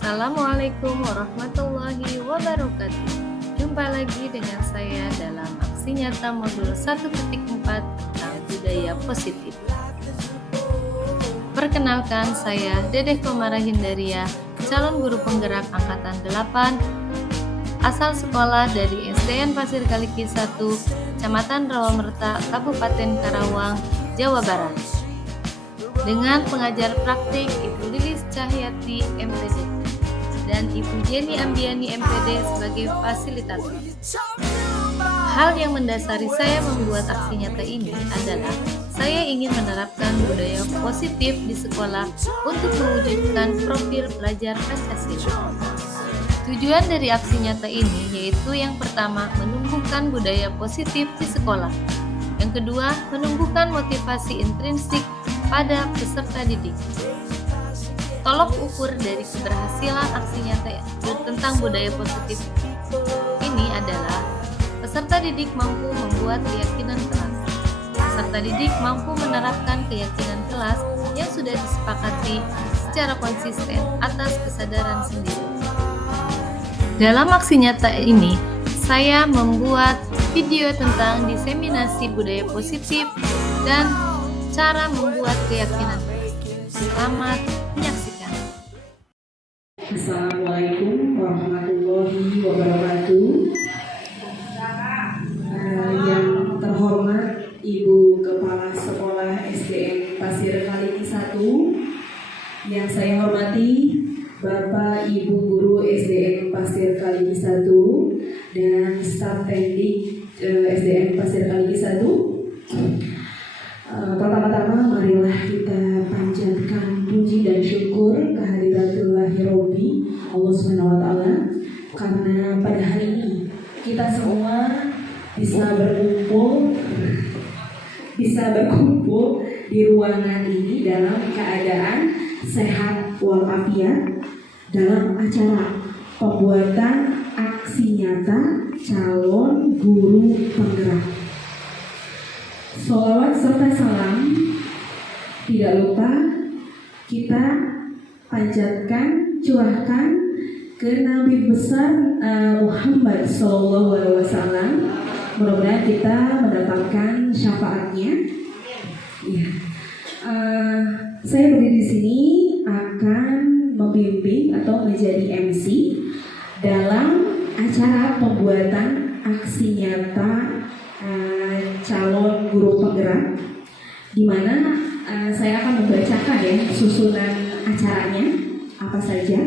Assalamualaikum warahmatullahi wabarakatuh. Jumpa lagi dengan saya dalam aksi nyata modul 1.4 tentang budaya positif. Perkenalkan, saya Dedeh Komara Hindaria, calon guru penggerak angkatan 8, asal sekolah dari SDN Pasir Kaliki 1, Kecamatan Rawamerta, Kabupaten Karawang, Jawa Barat. Dengan pengajar praktik Ibu Lilis Cahyati MPD dan Ibu Jenny Ambiani MPD sebagai fasilitator. Hal yang mendasari saya membuat aksi nyata ini adalah saya ingin menerapkan budaya positif di sekolah untuk mewujudkan profil pelajar Pancasila. Tujuan dari aksi nyata ini yaitu yang pertama, menumbuhkan budaya positif di sekolah. Yang kedua, menumbuhkan motivasi intrinsik pada peserta didik. Tolok ukur dari keberhasilan aksi nyata tentang budaya positif ini adalah peserta didik mampu membuat keyakinan kelas. Peserta didik mampu menerapkan keyakinan kelas yang sudah disepakati secara konsisten atas kesadaran sendiri. Dalam aksi nyata ini, saya membuat video tentang diseminasi budaya positif dan cara membuat keyakinan. Selamat menyaksikan. Assalamualaikum warahmatullahi wabarakatuh. Yang terhormat Ibu Kepala Sekolah SDN Pasir Kaliki 1, yang saya hormati Bapak Ibu Guru SDN Pasir Kaliki 1 dan staf teknik SDN Pasir Kaliki 1. Pertama-tama marilah kita panjatkan puji dan syukur kehadiratulahi Rabbi Allah Subhanahu wa taala, karena pada hari ini kita semua bisa berkumpul di ruangan ini dalam keadaan sehat walafiat dalam acara pembuatan aksi nyata calon guru penggerak. Sholawat serta salam tidak lupa kita panjatkan, curahkan ke Nabi besar Muhammad SAW. Mudah-mudahan kita mendapatkan syafaatnya. Ya. Saya berdiri di sini akan membimbing atau menjadi MC dalam acara pembuatan aksi nyata calon guru penggerak, di mana saya akan membacakan susunan acaranya apa saja.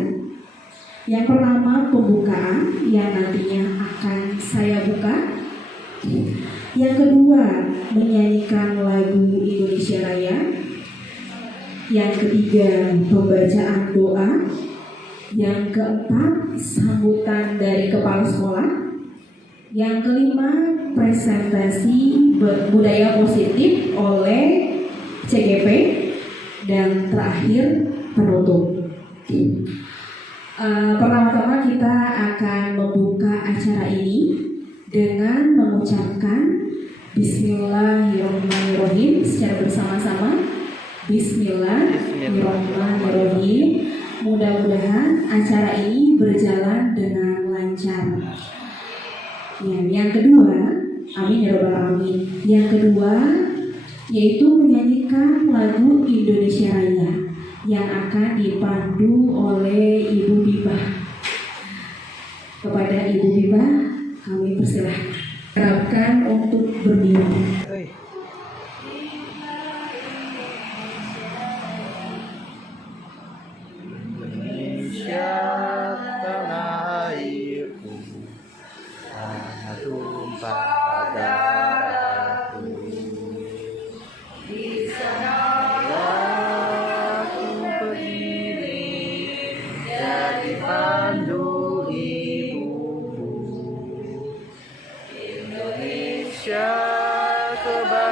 Yang pertama, pembukaan yang nantinya akan saya buka. Yang kedua, menyanyikan lagu Indonesia Raya. Yang ketiga, pembacaan doa. Yang keempat, sambutan dari kepala sekolah. Yang kelima, presentasi budaya positif oleh CGP. Dan terakhir, penutup. Pertama-tama kita akan membuka acara ini dengan mengucapkan Bismillahirrahmanirrahim secara bersama-sama. Bismillahirrahmanirrahim. Mudah-mudahan acara ini berjalan dengan lancar. Yang kedua, amin ya rabbal alamin. Yang kedua yaitu menyanyikan lagu Indonesia Raya yang akan dipandu oleh Ibu Bibah. Kepada Ibu Bibah kami persilahkan. Harapkan untuk berdiri. Indonesia tanah airku, tanah tumpah darahku. Di sanalah ku berdiri, jadi pandu ibuku. Indonesia kebanggaan.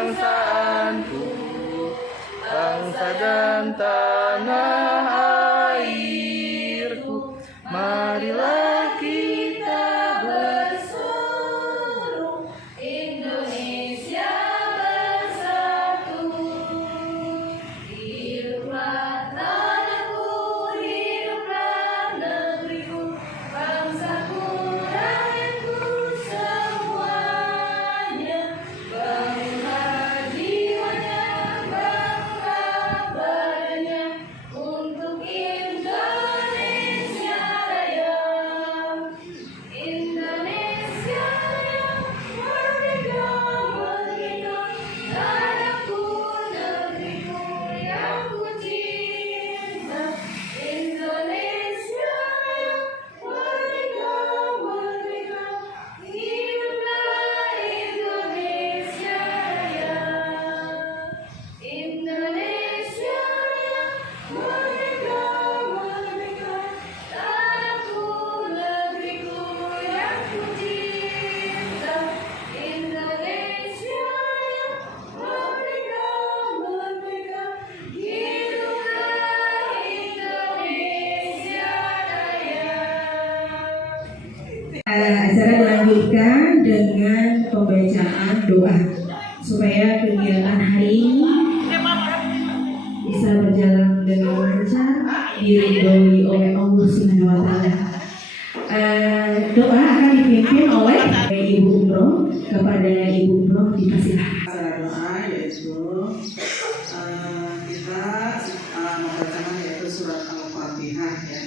dengan pembacaan doa supaya kegiatan hari ini bisa berjalan dengan lancar, diridhoi oleh Allah Subhanahu wa Ta'ala. Doa akan dipimpin oleh Ibu Umroh. Kepada Ibu Umroh dipersilakan. Cara doa yaitu kita membacakan yaitu surat Al-Fatihah ya.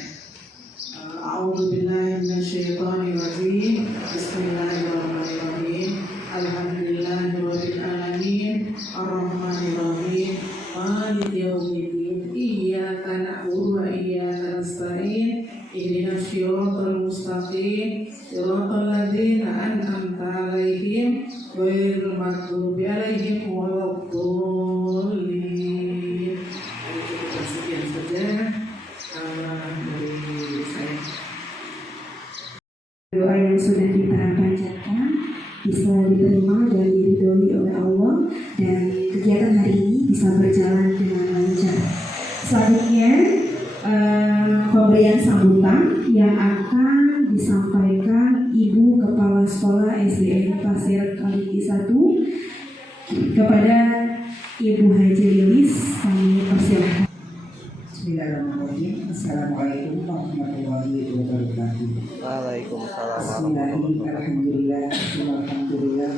A'udzubillahi minasyaitonirrajim. Bismillahirrahmanirrahim. Alhamdulillahirabbil alamin. Arrahmanirrahim. Maliki yaumiddin. Iyyaka na'budu wa iyyaka nasta'in. Ihdinas siratal mustaqim. Siratal ladzina an'amta 'alaihim ghairil maghdubi 'alaihim waladdallin. Sekian saja dari saya. Doa yang sudah kita panjatkan bisa diterima dan diridhoi oleh Allah, dan kegiatan hari ini bisa berjalan dengan lancar. Selanjutnya pemberian sambutan yang akan disampaikan Ibu Kepala Sekolah SDN Pasir Kaliki 1 kepada Ibu Haji Lilis. Kami persilahkan. Bismillahirrahmanirrahim. Assalamualaikum warahmatullahi wabarakatuh. Waalaikumsalam Bismillahirrahmanirrahim. Alhamdulillah.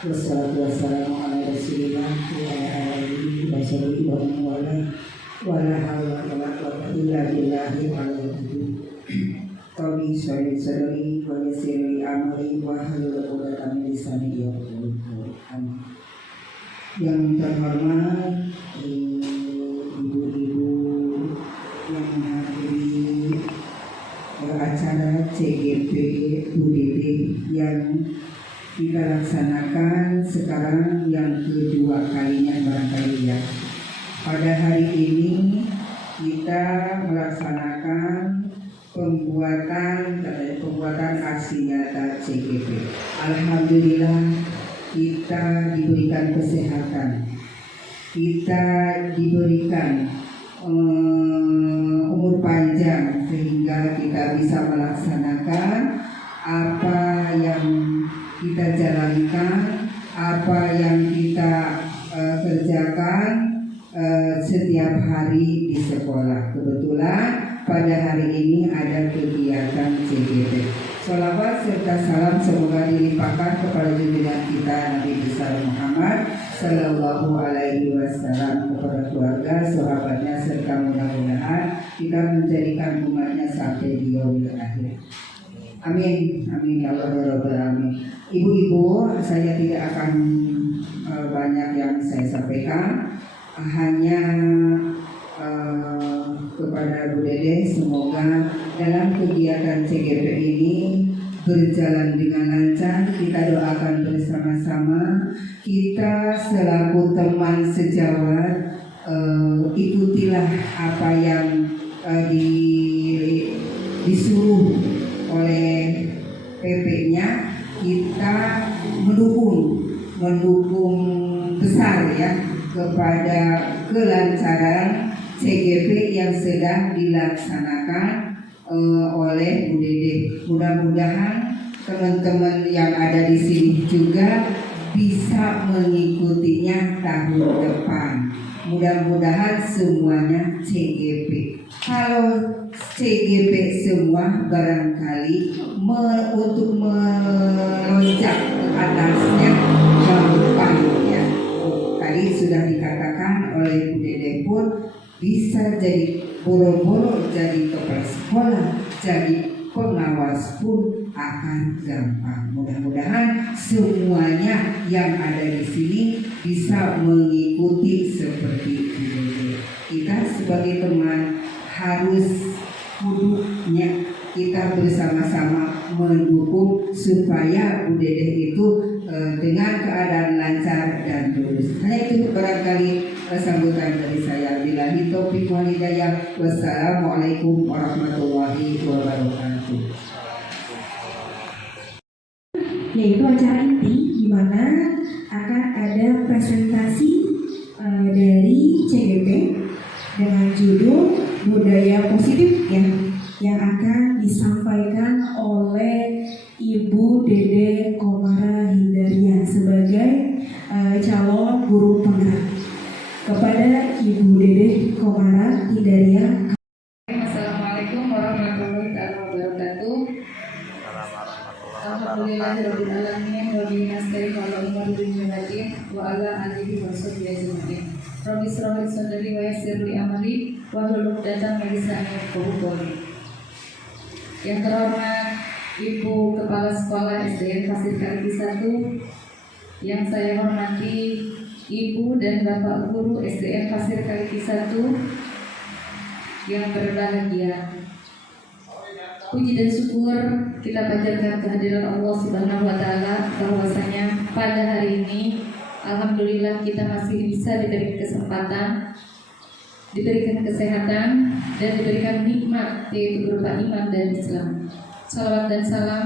Wassalatu wassalamu ala Rasulillah wa ala alihi wa sahbihi wa man wala. Wala haula wala quwwata illa billahil aliyyil azim. Rabbi shrah li sadri wa yassir li amri wa hlul 'uqdatam min lisani yafqahu qawli. Yang terhormat ibu-ibu yang menghadiri acara CGP UDD yang kita laksanakan sekarang yang kedua kalinya barangkali ya. Pada hari ini kita melaksanakan pembuatan aksi nyata CGP. Alhamdulillah kita diberikan kesehatan, kita diberikan umur panjang sehingga kita bisa melaksanakan apa yang kita jalankan, apa yang kita kerjakan setiap hari di sekolah. Kebetulan pada hari ini ada kegiatan CGP. Sholawat serta salam semoga dilimpahkan kepada junjungan kita Nabi besar Muhammad Sallallahu Alaihi Wasallam, kepada keluarga, sahabatnya, serta mudah-mudahan kita menjadikan umatnya sampai di yaumil akhir. Amin, amin ya Allah ya Rabbal alamin. Ibu-ibu, saya tidak akan banyak yang saya sampaikan, hanya kepada Bu Dede, semoga dalam kegiatan CGP ini berjalan dengan lancar. Kita doakan bersama-sama. Kita selaku teman sejawat, ikutilah apa yang disuruh oleh PP-nya. Kita mendukung besar ya kepada kelancaran CGP yang sedang dilaksanakan oleh Bu Dede. Mudah-mudahan teman-teman yang ada di sini juga bisa mengikutinya tahun depan. Mudah-mudahan semuanya CGP. Kalau CGP semua barangkali untuk melonjak ke atasnya gampang ya. Tadi sudah dikatakan oleh Bu Dede pun bisa jadi boro-boro jadi kepala sekolah, jadi pengawas pun akan gampang. Mudah-mudahan semuanya yang ada di sini bisa mengikuti seperti ini. Kita sebagai teman harus kuduknya kita bersama-sama mendukung supaya Bu Dede itu dengan keadaan lancar dan lurus. Hanya itu barangkali sambutan dari saya. Billahi taufiq wal hidayah. Wassalamualaikum warahmatullahi wabarakatuh. Yaitu acara inti di mana akan ada presentasi dari CGP dengan judul Budaya Positif ya, yang akan disampaikan oleh Ibu Dede Komara Hindaria sebagai calon guru penggerak. Kepada Ibu Dede Komara Hindaria. Assalamualaikum warahmatullahi wabarakatuh. Alhamdulillahirabbil alamin wa bihi nasta'in ala umuri dunya wa ala alihi wa sahbihi ajmain. Rabbi shrah li sadri wa yassir li amri wa hlul 'uqdatam min lisani yafqahu qawli. Yang terhormat Ibu Kepala Sekolah SDN Pasir Kaliki 1, yang saya hormati Ibu dan Bapak Guru SDN Pasir Kaliki 1 yang berbahagia. Puji dan syukur kita panjatkan kehadiran Allah Subhanahu wa taala bahwasanya pada hari ini alhamdulillah kita masih bisa diberi kesempatan, diberikan kesehatan dan diberikan nikmat yaitu berupa iman dan Islam. Salawat dan salam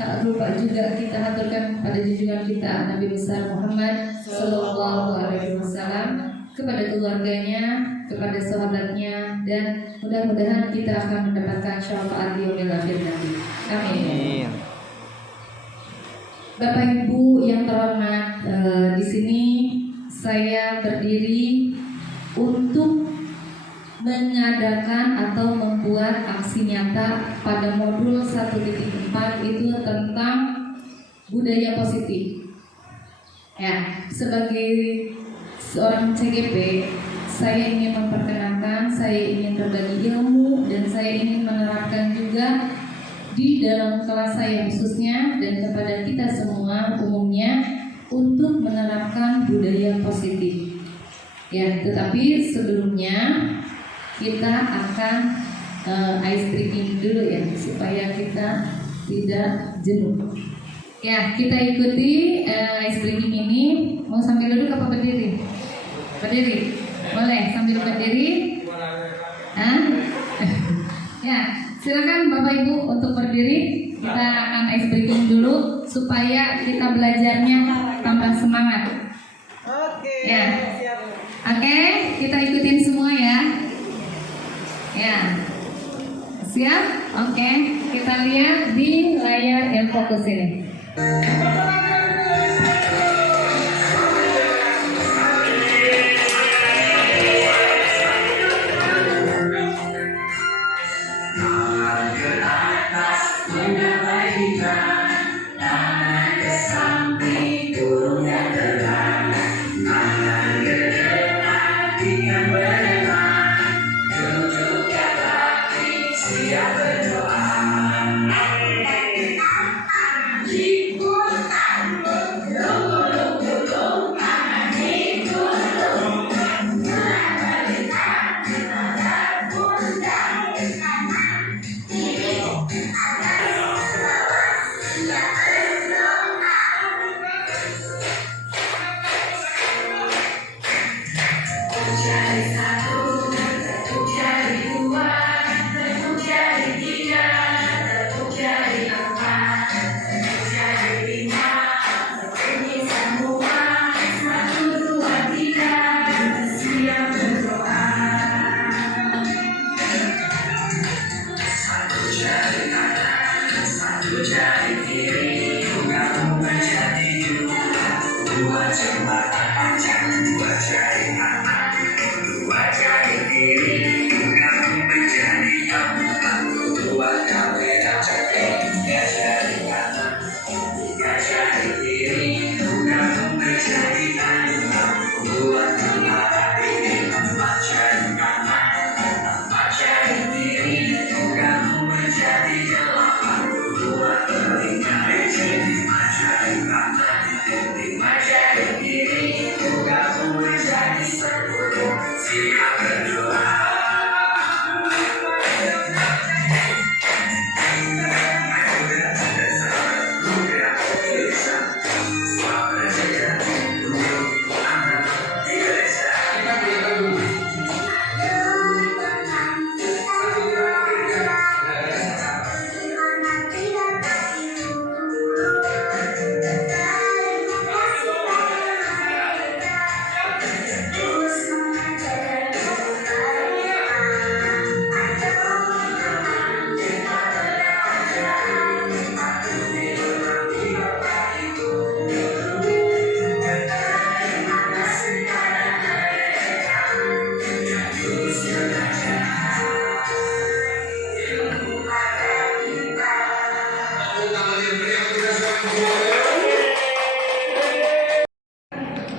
tak lupa juga kita haturkan pada junjungan kita Nabi besar Muhammad Sallallahu Alaihi Wasallam, kepada keluarganya, kepada sahabatnya, dan mudah-mudahan kita akan mendapatkan syafaat yaumil akhir nanti. Amin. Bapak Ibu yang terhormat, di sini saya berdiri untuk mengadakan atau membuat aksi nyata pada modul 1.4 itu tentang budaya positif. Ya, sebagai seorang CGP, saya ingin memperkenalkan, saya ingin berbagi ilmu, dan saya ingin menerapkan juga di dalam kelas saya khususnya dan kepada kita semua umumnya untuk menerapkan budaya positif. Ya, tetapi sebelumnya kita akan ice breaking dulu ya, supaya kita tidak jenuh. Ya, kita ikuti ice breaking ini. Mau sambil duduk apa berdiri? Berdiri? Boleh sambil berdiri? Hah? Ya, silakan Bapak Ibu untuk berdiri. Kita akan ice breaking dulu supaya kita belajarnya tambah semangat. Ya. Oke, kita ikutin semua ya. Ya, siap? Oke, kita lihat di layar yang fokus ini.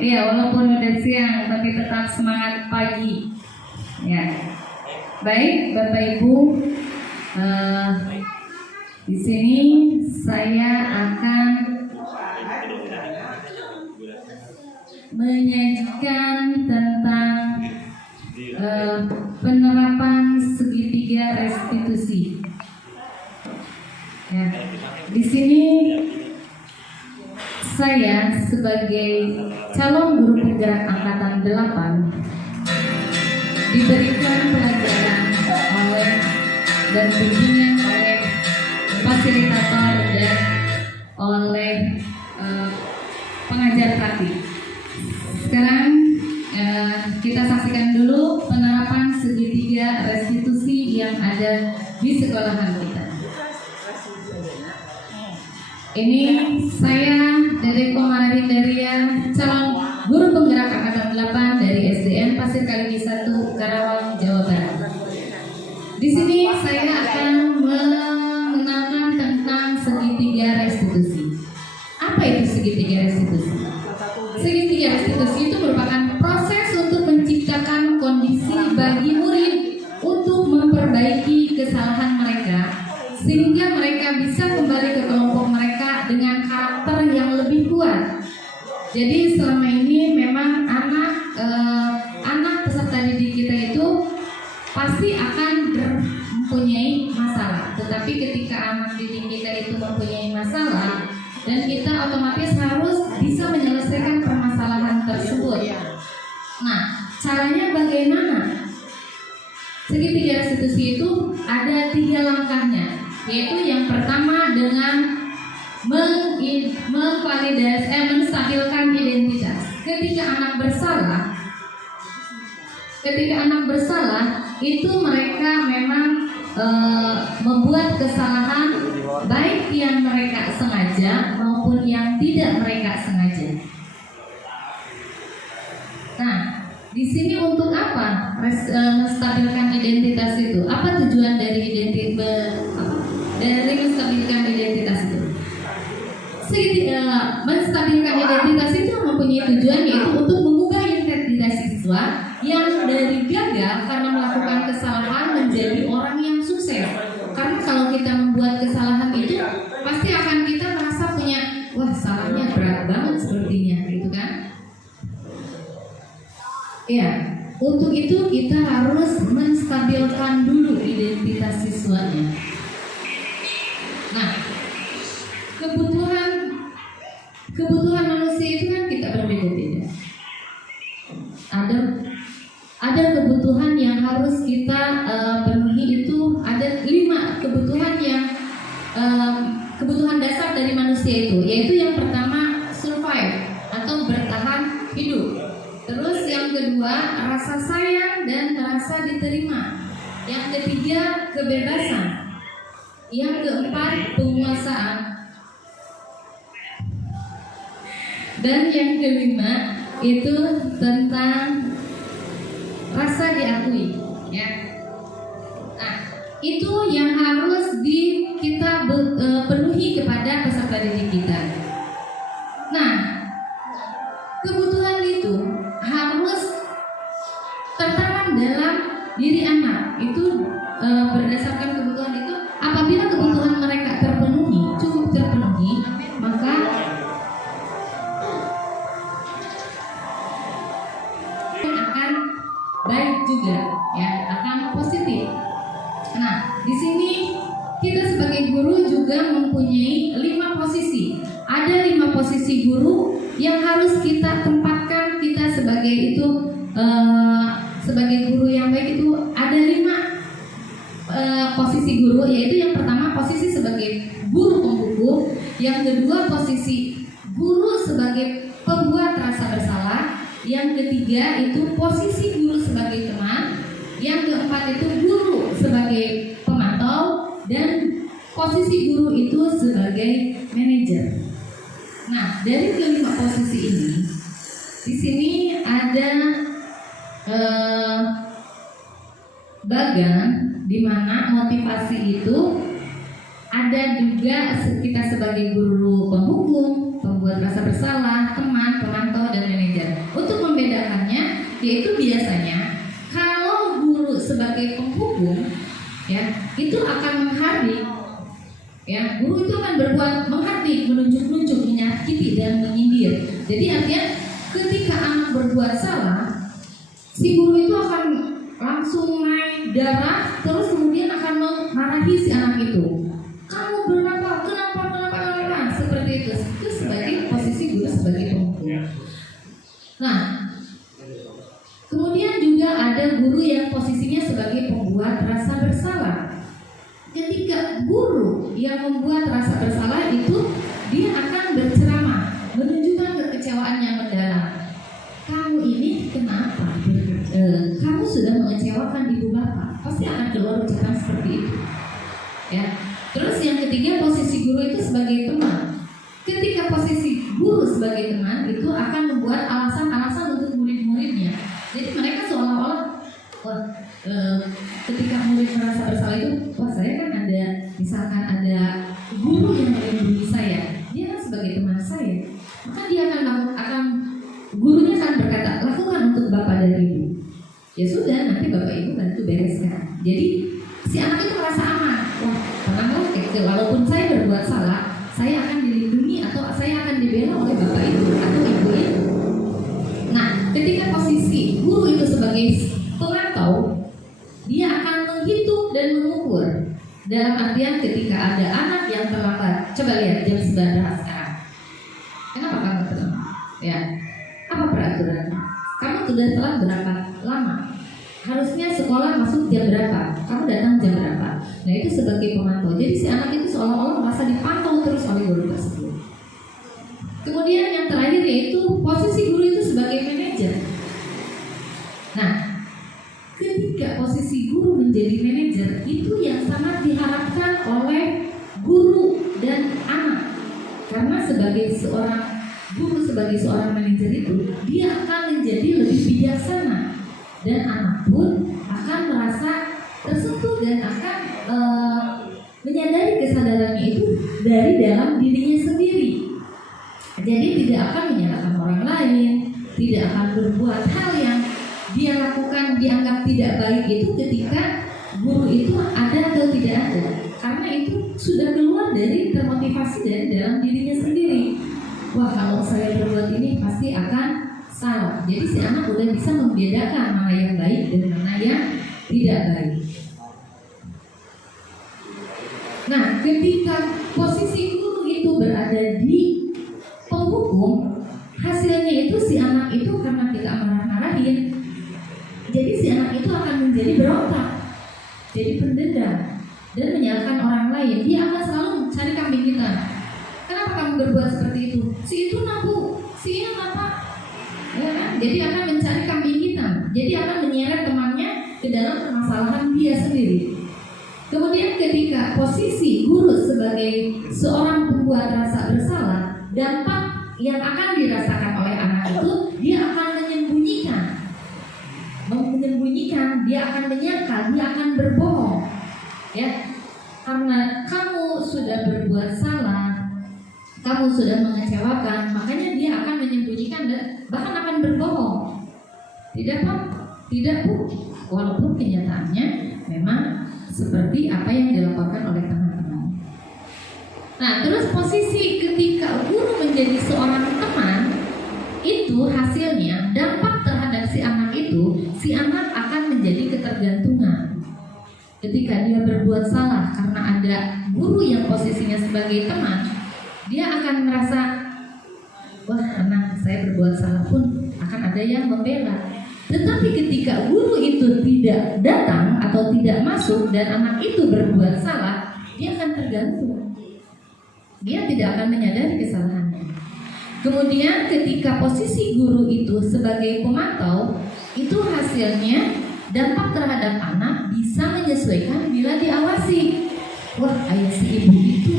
Iya, walaupun udah siang tapi tetap semangat pagi. Ya. Baik, Bapak Ibu, di sini saya akan menyajikan tentang penerapan segitiga restitusi. Ya. Di sini saya sebagai calon guru penggerak angkatan 8 diberikan pelajaran oleh dan bimbingan oleh fasilitator dan oleh pengajar praktik. Sekarang kita saksikan dulu penerapan segitiga restitusi yang ada di sekolahan kita. Ini saya Dede Komarahindaria, calon guru penggerak angkatan 8 dari SDN Pasir Kaliki 1, Karawang, Jawa Barat. Di sini saya akan mengenalkan tentang segitiga restitusi. Apa itu segitiga restitusi? Segitiga restitusi itu merupakan proses untuk menciptakan kondisi bagi murid untuk memperbaiki kesalahan mereka sehingga mereka bisa kembali ke kelompok mereka dengan karakter yang lebih kuat. Jadi selama ini memang anak peserta didik kita itu pasti akan mempunyai masalah. Tetapi ketika anak didik kita itu mempunyai masalah, dan kita otomatis harus bisa menyelesaikan permasalahan tersebut. Nah, caranya bagaimana? Segitiga restitusi itu ada 3 langkahnya, yaitu yang pertama dengan menstabilkan identitas. Ketika anak bersalah itu mereka memang membuat kesalahan baik yang mereka sengaja maupun yang tidak mereka sengaja. Nah, di sini untuk apa menstabilkan identitas itu? Apa tujuan dari menstabilkan identitas itu? Menstabilkan identitas itu mempunyai tujuan, yaitu untuk mengubah identitas siswa yang dari gagal karena melakukan kesalahan menjadi orang yang sukses. Karena kalau kita membuat kesalahan itu pasti akan kita merasa punya, wah salahnya berat banget sepertinya, gitu kan? Ya, untuk itu kita harus menstabilkan dulu identitas siswanya. Nah, kebutuhan manusia itu kan kita berbeda-beda. Ada kebutuhan yang harus kita penuhi, itu ada 5 kebutuhan yang kebutuhan dasar dari manusia itu, yaitu yang pertama survive atau bertahan hidup. Terus yang kedua rasa sayang dan merasa diterima. Yang ketiga kebebasan. Yang keempat penguasaan. Dan yang kelima itu tentang rasa diakui, ya. Nah, itu yang harus kita penuhi kepada peserta didik kita. Nah, kebutuhan itu harus tertanam dalam diri anak. Itu berdasarkan kebutuhan itu, apabila kebutuhan mereka cukup terpenuhi, maka akan baik juga, ya, akan positif. Nah, di sini kita sebagai guru juga mempunyai 5 posisi. Ada 5 posisi guru yang harus kita tempatkan. Kita sebagai guru yang baik itu ada 5 posisi guru, yaitu yang pertama posisi sebagai guru pembuku, yang kedua posisi guru sebagai pembuat rasa bersalah, yang ketiga itu posisi guru sebagai teman, yang keempat itu guru sebagai pemantau, dan posisi guru itu sebagai manajer. Nah, dari kelima posisi ini, di sini ada bagan di mana motivasi itu ada juga kita sebagai guru penghukum, pembuat berbuat rasa bersalah, teman, pemantau, dan manajer. Untuk membedakannya, yaitu biasanya kalau guru sebagai penghukum, ya, itu akan menghardik. Ya, guru itu akan berbuat menghardik, menunjuk-nunjuk, menyakiti dan menyindir. Jadi artinya ketika anak berbuat salah, si guru itu akan langsung naik darah, terus kemudian akan memarahi si anak itu. Kamu kenapa, seperti itu. Itu sebagai posisi guru sebagai penghukum. Nah, kemudian juga ada guru yang posisinya sebagai pembuat rasa bersalah. Ketika guru yang membuat rasa bersalah itu, dia akan berceramah, menunjukkan kekecewaan yang mendalam. Kamu ini kenapa? Kamu sudah mengecewakan ibu bapak. Pasti akan keluar ucapan seperti itu. Ya. Terus yang ketiga, posisi guru itu sebagai teman. Ketika posisi guru sebagai teman itu akan membuat alasan-alasan untuk murid-muridnya. Jadi mereka seolah-olah, ketika murid merasa bersalah itu, wah saya kan ada, misalkan ada guru yang melindungi saya, dia kan sebagai teman saya, maka dia akan gurunya akan berkata, lakukan untuk bapak dan ibu. Ya sudah, nanti bapak ibu bantu bereskan. Jadi si anak itu merasa aman. Wah, tenanglah, walaupun saya berbuat salah, saya akan dilindungi atau saya akan dibela oleh bapak ibu atau ibu itu. Nah, ketika posisi guru itu sebagai pemantau, dia akan menghitung dan mengukur. Dalam artian ketika ada anak yang terlambat, coba lihat jam 9 sekarang. Kenapa kamu terlambat? Ya, apa peraturannya? Kamu sudah telat berapa lama? Harusnya sekolah masuk jam berapa? Kamu datang jam berapa? Nah, itu sebagai pemantau. Jadi si anak itu seolah-olah merasa dipantau terus oleh guru tersebut. Kemudian yang terakhir yaitu posisi guru itu sebagai manajer. Nah, ketika posisi guru menjadi manajer, itu yang sangat diharapkan oleh guru dan anak. Karena sebagai seorang guru, sebagai seorang manajer itu, dia akan menjadi lebih bijaksana. Dan anak pun akan merasa tersentuh dan akan menyadari kesadarannya itu dari dalam dirinya sendiri. Jadi tidak akan menyalahkan orang lain, tidak akan berbuat hal yang dia lakukan dianggap tidak baik itu ketika guru itu ada atau tidak ada. Karena itu sudah keluar dari termotivasi dari dalam dirinya sendiri. Wah, kalau saya berbuat ini pasti akan salah. Jadi si anak udah bisa membedakan mana yang baik dan mana yang tidak baik. Nah, ketika posisi guru itu berada di penghukum, hasilnya itu si anak itu karena kita marah-marahin, jadi si anak itu akan menjadi berontak, jadi pendendam dan menyalahkan orang lain. Dia akan selalu mencari kambing hitam. Kenapa kamu berbuat seperti itu? Si itu nabu, si ini apa? Ya kan? Jadi akan mencari kambing hitam. Jadi akan menyeret temannya ke dalam permasalahan dia sendiri. Kemudian ketika posisi guru sebagai seorang pembuat rasa bersalah, dampak yang akan dirasakan oleh anak itu, dia akan menyembunyikan, dia akan menyangkal, dia akan berbohong. Ya, karena kamu sudah berbuat salah, kamu sudah mengecewakan, makanya dia akan menyembunyikan dan bahkan akan berbohong. Tidak Pak, tidak Bu, walaupun kenyataannya memang seperti apa yang dilaporkan oleh teman-teman. Nah, terus posisi ketika guru menjadi seorang teman, itu hasilnya dampak terhadap si anak itu, si anak akan menjadi ketergantungan. Ketika dia berbuat salah karena ada guru yang posisinya sebagai teman, dia akan merasa, wah, anak saya berbuat salah pun akan ada yang membela. Tetapi ketika guru itu tidak datang atau tidak masuk dan anak itu berbuat salah, dia akan tergantung. Dia tidak akan menyadari kesalahannya. Kemudian ketika posisi guru itu sebagai pemantau, itu hasilnya dampak terhadap anak bisa menyesuaikan bila diawasi. Wah, ayah si ibu itu,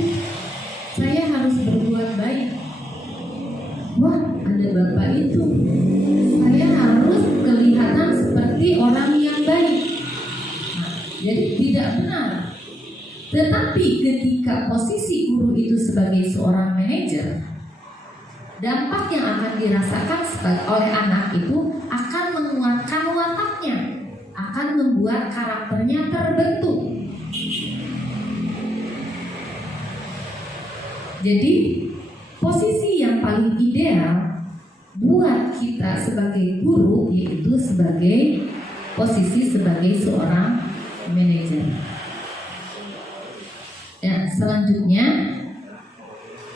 saya harus berbuat baik. Wah, ada bapak itu, saya harus kelihatan seperti orang yang baik. Nah, jadi tidak benar. Tetapi ketika posisi guru itu sebagai seorang manajer, dampak yang akan dirasakan oleh anak itu akan menguatkan wataknya, akan membuat karakternya terbentuk. Jadi posisi yang paling ideal buat kita sebagai guru yaitu sebagai posisi sebagai seorang manajer. Ya, selanjutnya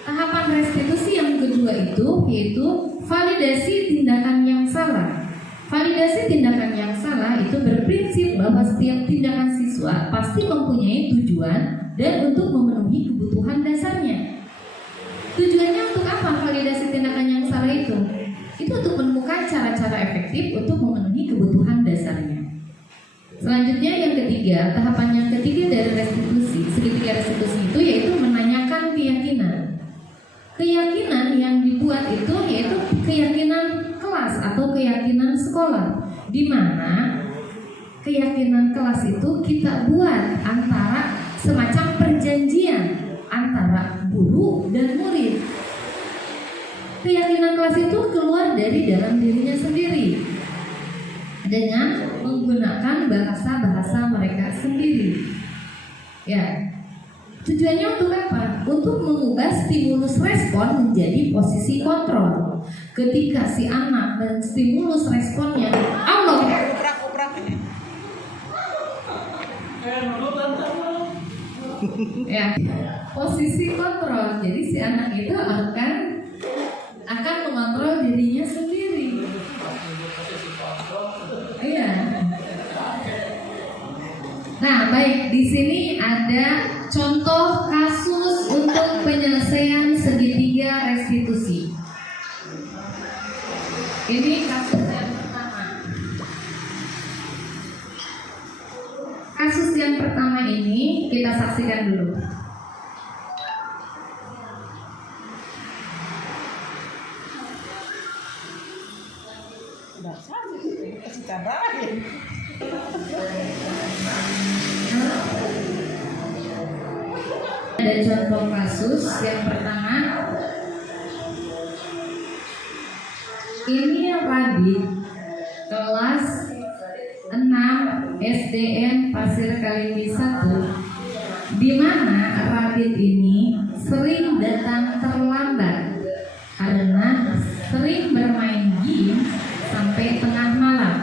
tahapan restitusi yang kedua itu yaitu validasi tindakan yang salah. Validasi tindakan yang salah itu berprinsip bahwa setiap tindakan siswa pasti mempunyai tujuan dan untuk memenuhi kebutuhan dasarnya. Tujuannya untuk apa validasi tindakan yang salah itu? Itu untuk menemukan cara-cara efektif untuk memenuhi kebutuhan dasarnya. Selanjutnya yang ketiga, tahapan yang ketiga dari restitusi, segitiga restitusi itu yaitu menanyakan keyakinan. Keyakinan yang dibuat itu yaitu keyakinan kelas atau keyakinan sekolah, di mana keyakinan kelas itu kita buat antara semacam perjanjian antara guru dan murid. Keyakinan kelas itu keluar dari dalam dirinya sendiri dengan menggunakan bahasa-bahasa mereka sendiri. Ya, tujuannya untuk apa? Untuk mengubah stimulus respon menjadi posisi kontrol. Ketika si anak dan stimulus responnya Allah, ya, posisi kontrol. Jadi si anak itu akan mengontrol dirinya sendiri. Iya. Nah, baik, di sini ada contoh kasus untuk penyelesaian segitiga restitusi. Ini kasus yang pertama. Kasus yang pertama ini kita saksikan dulu. Ada contoh kasus yang pertama. Ini Radit kelas 6 SDN Pasir Kaliki 1, di mana Radit ini sering datang terlambat karena sering bermain game sampai tengah malam.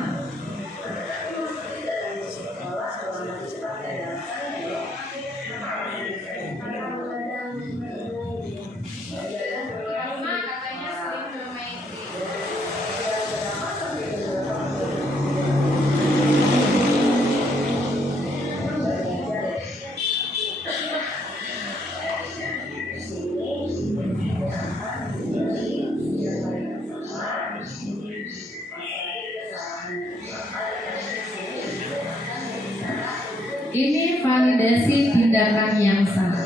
Ini validasi tindakan yang salah.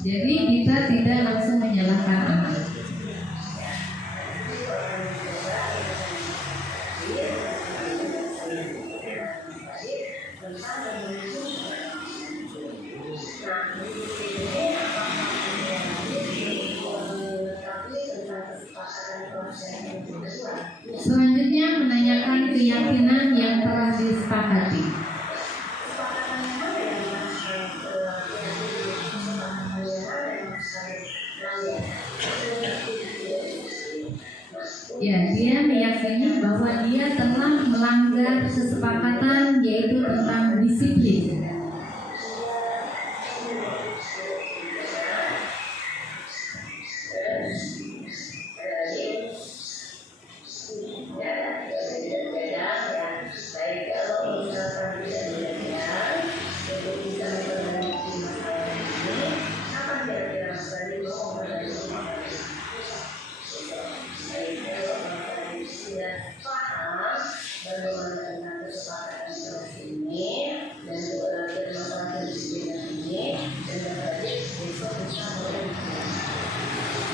Jadi kita tidak langsung menyalahkan anak. Selanjutnya menanyakan keyakinan yang telah disepakati. Ya, dia meyakini bahwa dia telah melanggar kesepakatan yaitu tentang disiplin.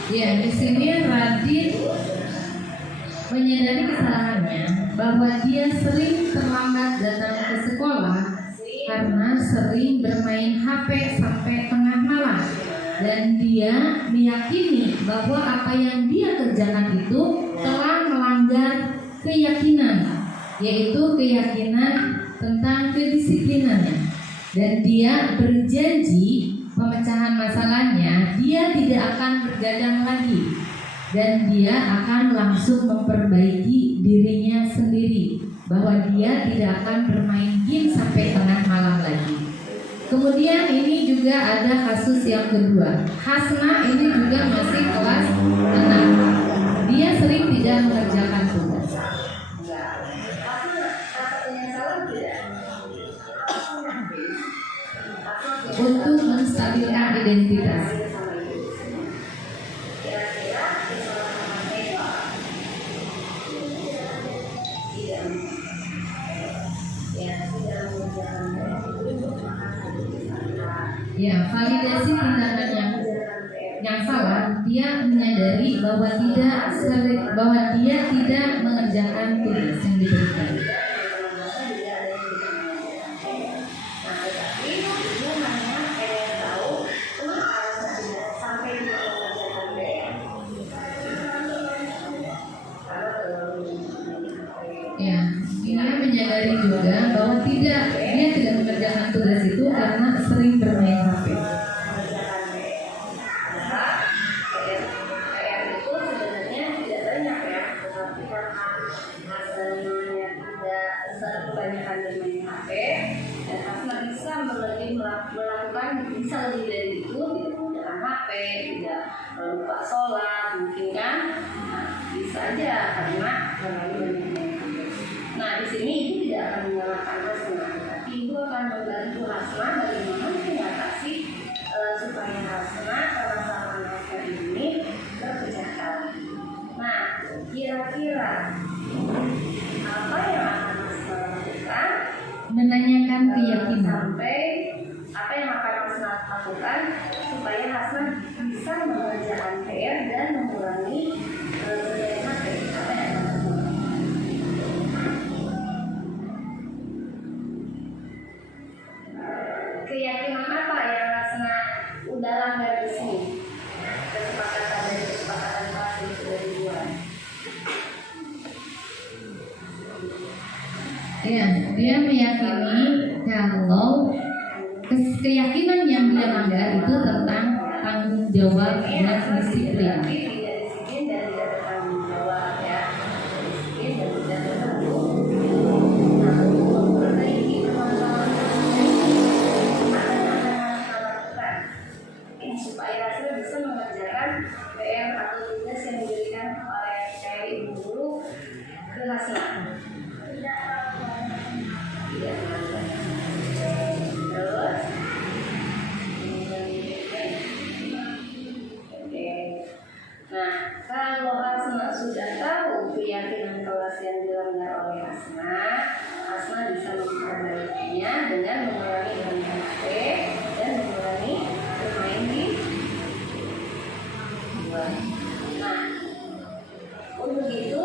Ya, di sini Radit menyadari kesalahannya bahwa dia sering terlambat datang ke sekolah karena sering bermain HP sampai tengah malam. dan dia meyakini bahwa apa yang dia kerjakan itu telah melanggar keyakinan, yaitu keyakinan tentang kedisiplinannya, dan dia berjanji pemecahan masalahnya dia tidak akan bergadang lagi, dan dia akan langsung memperbaiki dirinya sendiri, bahwa dia tidak akan bermain game sampai tengah malam lagi. Kemudian ini juga ada kasus yang kedua. Hasna ini juga masih kelas 6. Dia sering tidak mengerjakan tugas. Untuk menstabilkan identitas. Ya, validasi tindakan yang salah, dia menyadari bahwa dia tidak mengerjakan tugas yang diberikan. Ya, dia menyadari juga bahwa dia tidak mengerjakan tugas itu karena sering bermain HP. Bisa lebih dari itu, tidak menggunakan HP, tidak lupa sholat, mungkin kan? Nah, bisa aja karena nah di sini itu tidak akan menyalahkan Hasna, tapi itu akan membantu Hasna bagaimana mengatasi supaya Hasna permasalahan Hasna ini terpecahkan. Nah, kira-kira apa yang akan Hasna lakukan? Menanyakan keyakinan. Sampai apa yang akan Hasna lakukan supaya Hasna bisa mengerjakan PR dan mengurangi penggunaan HP. Apa yang akan Hasna lakukan? Keyakinan apa yang Hasna udah langgar di sini? Kesepakatan kelas ini sudah dibuat. Ya, dia meyakini kalau keyakinan yang dia langgar itu tentang tanggung jawab dan disiplin. Tidak disiplin dan tidak bertanggung jawab ya. Disiplin dan tidak bertanggung jawab. Nah, untuk memperbaiki permasalahan ini supaya Hasna bisa mengerjakan PR atau tugas yang diberikan oleh ibu guru ke Hasna. Terus nah, kalau Hasna sudah tahu keyakinan kelas yang dilanggar oleh Hasna, Hasna bisa memperbaikinya dengan mengurangi bermain HP dan mengurangi bermain di luar. Nah, untuk itu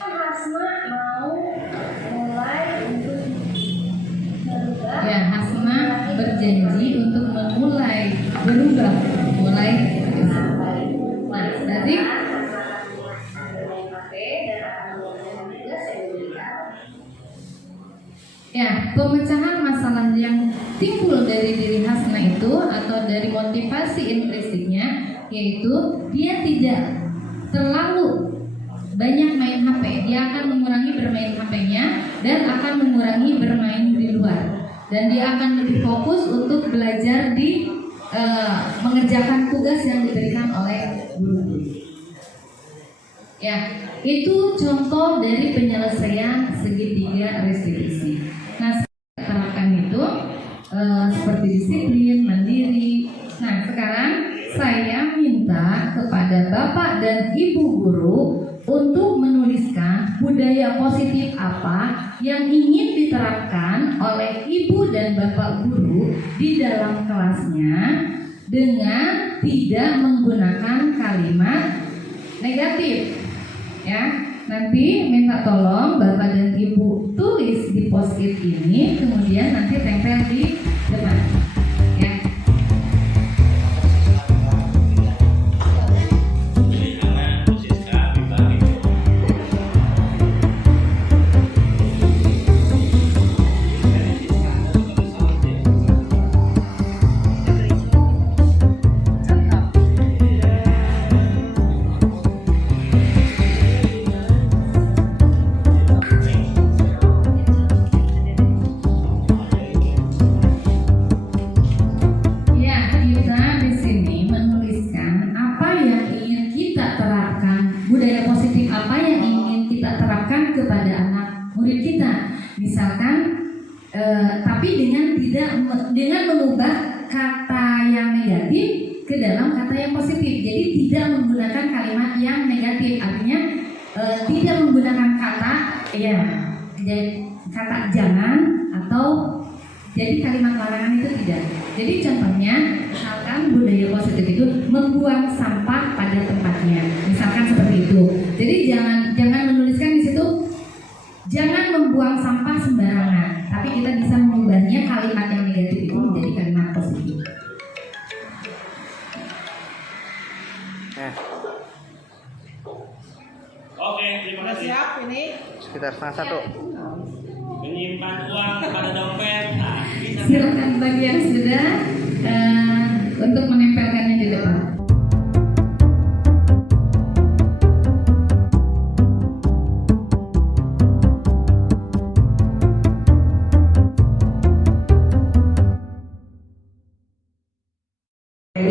Hasna mau mulai untuk merubah. Ya, Hasna berjanji untuk memulai berubah, mulai. Nah, dari ya, pemecahan masalah yang timbul dari diri Hasna itu atau dari motivasi intrinstiknya, yaitu dia tidak terlalu banyak main HP, dia akan mengurangi bermain HP-nya dan akan mengurangi bermain di luar, dan dia akan lebih fokus untuk belajar di mengerjakan tugas yang diberikan oleh guru. Ya, itu contoh dari penyelesaian segitiga restitusi. Nah, terapkan itu seperti disiplin, mandiri. Nah, sekarang saya minta kepada Bapak dan Ibu guru untuk menuliskan budaya positif apa yang ingin diterapkan oleh Ibu dan Bapak guru di dalam kelasnya dengan tidak menggunakan kalimat negatif. Ya, nanti minta tolong Bapak dan Ibu tulis di post-it ini, kemudian nanti tempel di depan. dengan mengubah kata yang negatif ke dalam kata yang positif. Jadi tidak menggunakan kalimat yang negatif, artinya tidak menggunakan kata kata jangan atau jadi kalimat larangan itu tidak. Jadi contohnya misalkan budaya positif itu membuang sampah pada tempatnya, misalkan seperti itu. Jadi jangan menuliskan di situ jangan membuang sampah sembarangan, tapi kita bisa mengubahnya kalimat yang negatif itu menjadi kalimat positif. Oke, terima kasih. Siap ini. Sekitar setengah satu. Menyimpan uang pada dompet. Nah, bisa. Silakan bagi yang sudah untuk menempelkannya di depan.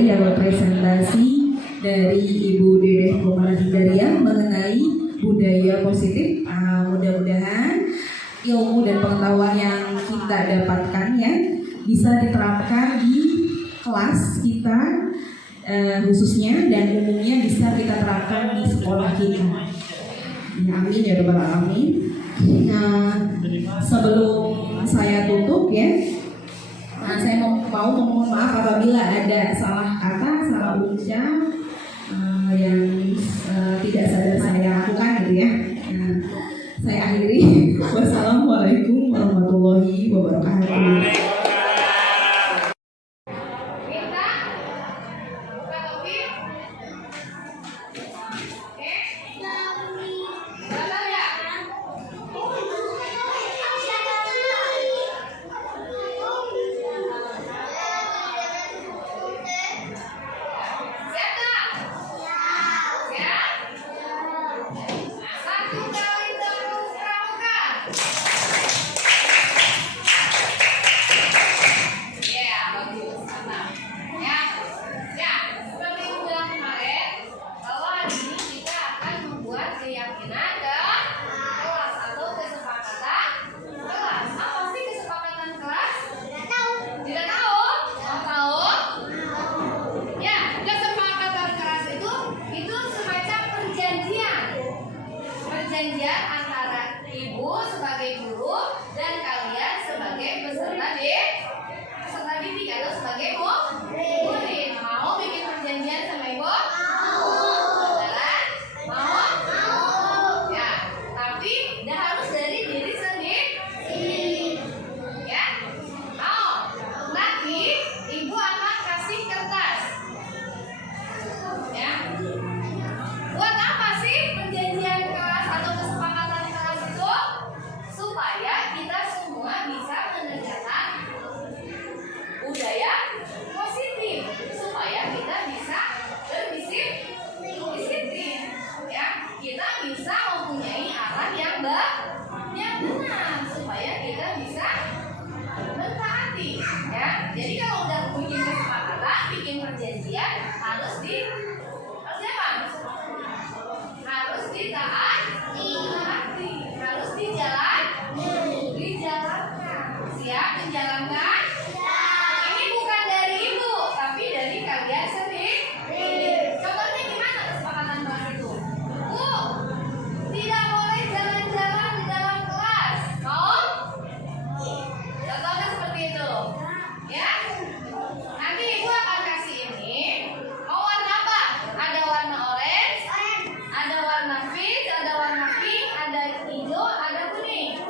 Yang presentasi dari Ibu Dedeh Komarahindaria mengenai budaya positif. Mudah-mudahan ilmu dan pengetahuan yang kita dapatkan ya bisa diterapkan di kelas kita khususnya, dan umumnya bisa kita terapkan di sekolah kita. Ya, amin ya rabbal alamin. Sebelum saya tutup ya, saya mau memohon maaf apabila ada salah kata, salah ucap yang tidak sadar saya lakukan gitu ya. Saya akhiri. Wassalamualaikum warahmatullahi wabarakatuh. Perjanjian antara ibu sebagai guru dan kalian sebagai peserta didik atau sebagai murid. Mau bikin perjanjian sama ibu? Beneran? Mau? Ya, tapi dah harus dari diri sendiri. Ya, mau? Nanti ibu akan kasih kertas. Ya. Buat apa sih perjanjian kelas atau kesepakatan kelas itu? Supaya kita semua bisa menegakkan budaya positif, supaya kita bisa berdisiplin, ya. Kita bisa mempunyai arah yang benar, supaya kita bisa mentaati, ya. Jadi kalau udah bikin kesepakatan, bikin perjanjian harus harus ditaati, harus dijalankan. Siap menjalankan? Ini bukan dari ibu, tapi dari kalian sendiri. Contohnya gimana kesepakatan kelas itu? Bu, tidak boleh jalan-jalan di dalam kelas. Mau? Contohnya seperti itu. Ya? Nanti ibu akan kasih ini. Mau warna apa? Ada warna orange, ada warna peach, ada warna pink, ada hijau, ada kuning.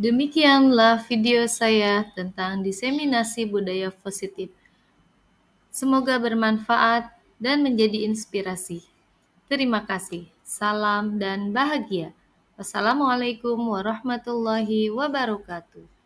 Demikianlah video saya tentang diseminasi budaya positif. Semoga bermanfaat dan menjadi inspirasi. Terima kasih. Salam dan bahagia. Wassalamualaikum warahmatullahi wabarakatuh.